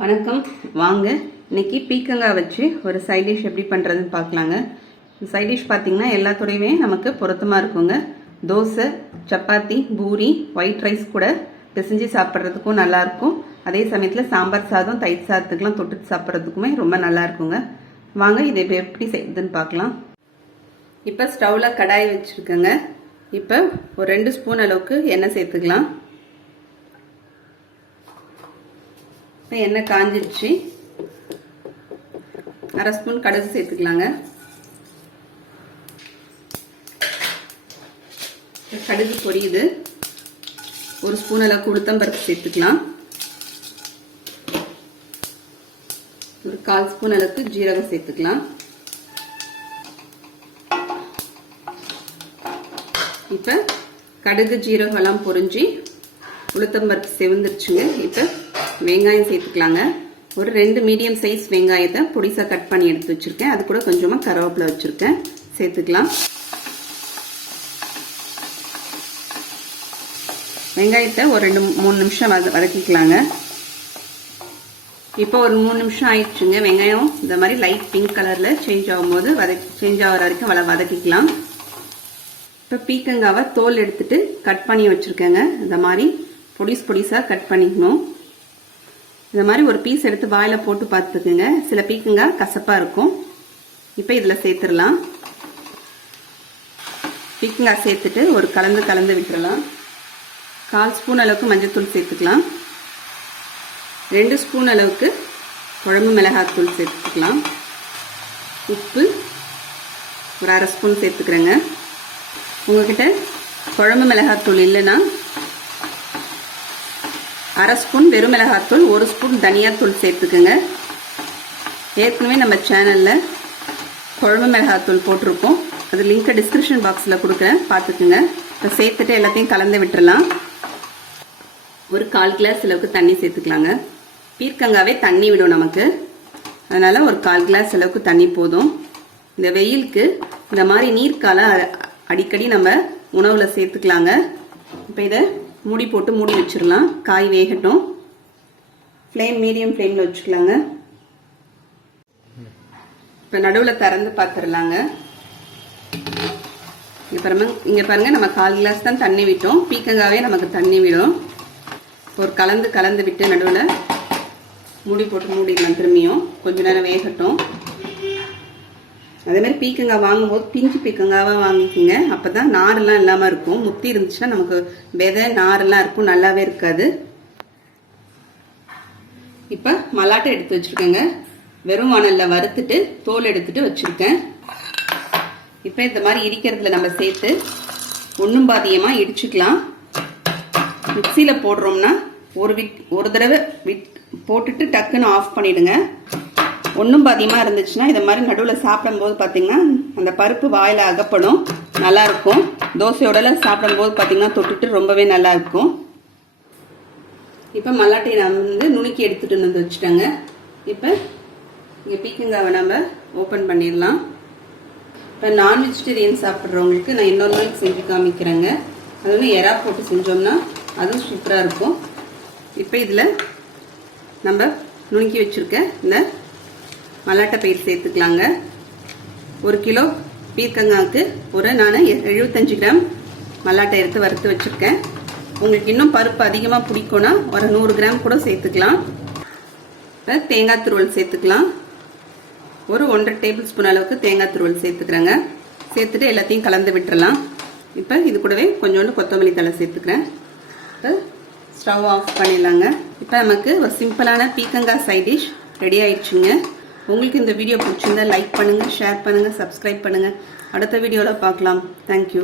வணக்கம். வாங்க இன்னைக்கு பீக்கங்காய் வச்சு ஒரு சைட் டிஷ் எப்படி பண்ணுறதுன்னு பார்க்கலாங்க. சைட் டிஷ் பார்த்தீங்கன்னா எல்லாத்தோடையுமே நமக்கு பொருத்தமாக இருக்குங்க. தோசை, சப்பாத்தி, பூரி, ஒயிட் ரைஸ் கூட பிசைஞ்சு சாப்பிட்றதுக்கும் நல்லாயிருக்கும். அதே சமயத்தில் சாம்பார் சாதம், தயிர் சாதத்துக்கெலாம் தொட்டு சாப்பிட்றதுக்குமே ரொம்ப நல்லா இருக்குங்க. வாங்க இதை இப்போ எப்படி செய்யுதுன்னு பார்க்கலாம். இப்போ ஸ்டவ்வில் கடாய் வச்சுருக்கேங்க. இப்போ ஒரு 2 ஸ்பூன் அளவுக்கு எண்ணெய் சேர்த்துக்கலாம். எண்ணெய் காஞ்சிடுச்சு. 1/2 ஸ்பூன் கடுகு சேர்த்துக்கலாங்க. கடுகு பொரியுது. 1 ஸ்பூன் அளவுக்கு உளுத்தம்பருப்பு சேர்த்துக்கலாம். ஒரு 1/4 ஸ்பூன் அளவுக்கு ஜீரகம் சேர்த்துக்கலாம். இப்போ கடுகு ஜீரகம் எல்லாம் பொரிஞ்சு உளுத்தம்பருப்பு செவந்துருச்சுங்க. இப்போ வெங்காயம் சேர்த்துக்கலாங்க. ஒரு 2 மீடியம் சைஸ் வெங்காயத்தை பொடிசா கட் பண்ணி எடுத்து வச்சிருக்கேன். அது கூட கொஞ்சமா கருவேப்பிலை வச்சிருக்கேன், சேர்த்துக்கலாம். வெங்காயத்தை ஒரு 2-3 நிமிஷம் வதக்கிக்கலாங்க. இப்போ ஒரு 3 நிமிஷம் ஆயிடுச்சுங்க. வெங்காயம் இந்த மாதிரி லைட் பிங்க் கலர்ல சேஞ்ச் ஆகும்போது சேஞ்ச் ஆகிற வரைக்கும் வதக்கிக்கலாம். இப்போ பீக்கங்காவை தோல் எடுத்துட்டு கட் பண்ணி வச்சிருக்கேங்க. இந்த மாதிரி பொடிசா கட் பண்ணிக்கணும். இந்த மாதிரி ஒரு பீஸ் எடுத்து வாயில போட்டு பார்த்துக்குங்க. சில பீக்கங்காய் கசப்பா இருக்கும். இப்போ இதில் சேர்த்துடலாம். பீக்கங்காய் சேர்த்துட்டு ஒரு கலந்து விட்டுறலாம். 1/4 ஸ்பூன் அளவுக்கு மஞ்சள்தூள் சேர்த்துக்கலாம். 2 ஸ்பூன் அளவுக்கு குழம்பு மிளகாத்தூள் சேர்த்துக்கலாம். உப்பு ஒரு 1/2 ஸ்பூன் சேர்த்துக்கிறேங்க. உங்ககிட்ட குழம்பு மிளகாத்தூள் இல்லைன்னா 1/2 ஸ்பூன் வெறும் மிளகாத்தூள், 1 ஸ்பூன் தனியாத்தூள் சேர்த்துக்குங்க. ஏற்கனவே நம்ம சேனலில் குழம்பு மிளகாத்தூள் போட்டிருக்கோம். அது லிங்க்கை டிஸ்கிரிப்ஷன் பாக்ஸில் கொடுக்குறேன், பார்த்துக்குங்க. இப்போ சேர்த்துட்டு எல்லாத்தையும் கலந்து விட்டுறலாம். ஒரு 1/4 கிளாஸ் அளவுக்கு தண்ணி சேர்த்துக்கலாங்க. பீர்க்கங்காவே தண்ணி விடும் நமக்கு, அதனால் ஒரு 1/4 கிளாஸ் அளவுக்கு தண்ணி போதும். இந்த வெயிலுக்கு இந்த மாதிரி நீர்க்கால அடிக்கடி நம்ம உணவில் சேர்த்துக்கலாங்க. இப்போ இதை மூடி போட்டு மூடி வச்சிடலாம். காய் வேகட்டும். ஃப்ளேம் மீடியம் ஃப்ளேமில் வச்சுக்கலாங்க. இப்போ நடுவில் திறந்து பார்த்துடலாங்க. இங்கே பாருங்க, நம்ம 1/4 கிளாஸ் தான் தண்ணி விட்டோம். பீக்கங்காவே நமக்கு தண்ணி விடும். ஒரு கலந்து விட்டு நடுவில் மூடி போட்டு மூடிடலாம். திரும்பியும் கொஞ்ச நேரம் வேகட்டும். அதே மாதிரி பீக்கங்காய் வாங்கும்போது பிஞ்சு பீக்கங்காவாக வாங்கிக்கோங்க. அப்போ தான் நாரெல்லாம் இல்லாமல் இருக்கும். முத்தி இருந்துச்சுன்னா நமக்கு விதை நாரெல்லாம் இருக்கும், நல்லாவே இருக்காது. இப்போ மல்லாட்டை எடுத்து வச்சுருக்கேங்க. வெறும் வானலில் வறுத்துட்டு தோல் எடுத்துட்டு வச்சுருக்கேன். இப்போ இந்த மாதிரி இடிக்கிறதுல நம்ம சேர்த்து ஒன்றும் பாதியமாக இடிச்சுக்கலாம். மிக்சியில் போடுறோம்னா ஒரு தடவை போட்டுட்டு டக்குன்னு ஆஃப் பண்ணிவிடுங்க. ஒன்றும் பாதியமாக இருந்துச்சுன்னா இதை மாதிரி நடுவில் சாப்பிடும்போது பார்த்தீங்கன்னா அந்த பருப்பு வாயில் அகப்படும், நல்லாயிருக்கும். தோசையோடலாம் சாப்பிடும்போது பார்த்தீங்கன்னா தொட்டுட்டு ரொம்பவே நல்லாயிருக்கும். இப்போ மல்லாட்டையை நான் நுணுக்கி எடுத்துகிட்டு வந்து வச்சுட்டேங்க. இப்போ இங்கே பீக்கங்காவை நம்ம ஓப்பன் பண்ணிடலாம். இப்போ நான் வெஜிடேரியன் சாப்பிட்றவங்களுக்கு நான் இன்னொரு நாளைக்கு செஞ்சு காமிக்கிறேங்க. அதுவும் எறா போட்டு செஞ்சோம்னா அதுவும் சூப்பராக இருக்கும். இப்போ இதில் நம்ம நுணுக்கி வச்சுருக்க இந்த மல்லாட்டை பயிர் சேர்த்துக்கலாங்க. 1 கிலோ பீர்க்கங்காய்க்கு நான் 75 கிராம் மல்லாட்டை எடுத்து வறுத்து வச்சுருக்கேன். உங்களுக்கு இன்னும் பருப்பு அதிகமாக பிடிக்கும்னா ஒரு 100 கிராம் கூட சேர்த்துக்கலாம். இப்போ தேங்காய் துருவல் சேர்த்துக்கலாம். ஒரு 1.5 டேபிள் ஸ்பூன் அளவுக்கு தேங்காய் துருவல் சேர்த்துக்கிறேங்க. சேர்த்துட்டு எல்லாத்தையும் கலந்து விட்டுறலாம். இப்போ இது கூடவே கொஞ்சோண்டு கொத்தமல்லி தழை சேர்த்துக்கிறேன். இப்போ ஸ்டவ் ஆஃப் பண்ணிடலாங்க. இப்போ நமக்கு ஒரு சிம்பிளான பீக்கங்காய் சைட் டிஷ் ரெடி ஆயிடுச்சுங்க. உங்களுக்கு இந்த வீடியோ பிடிச்சிருந்தா லைக் பண்ணுங்கள், ஷேர் பண்ணுங்கள், சப்ஸ்கிரைப் பண்ணுங்கள். அடுத்த வீடியோவில் பார்க்கலாம். தேங்க்யூ.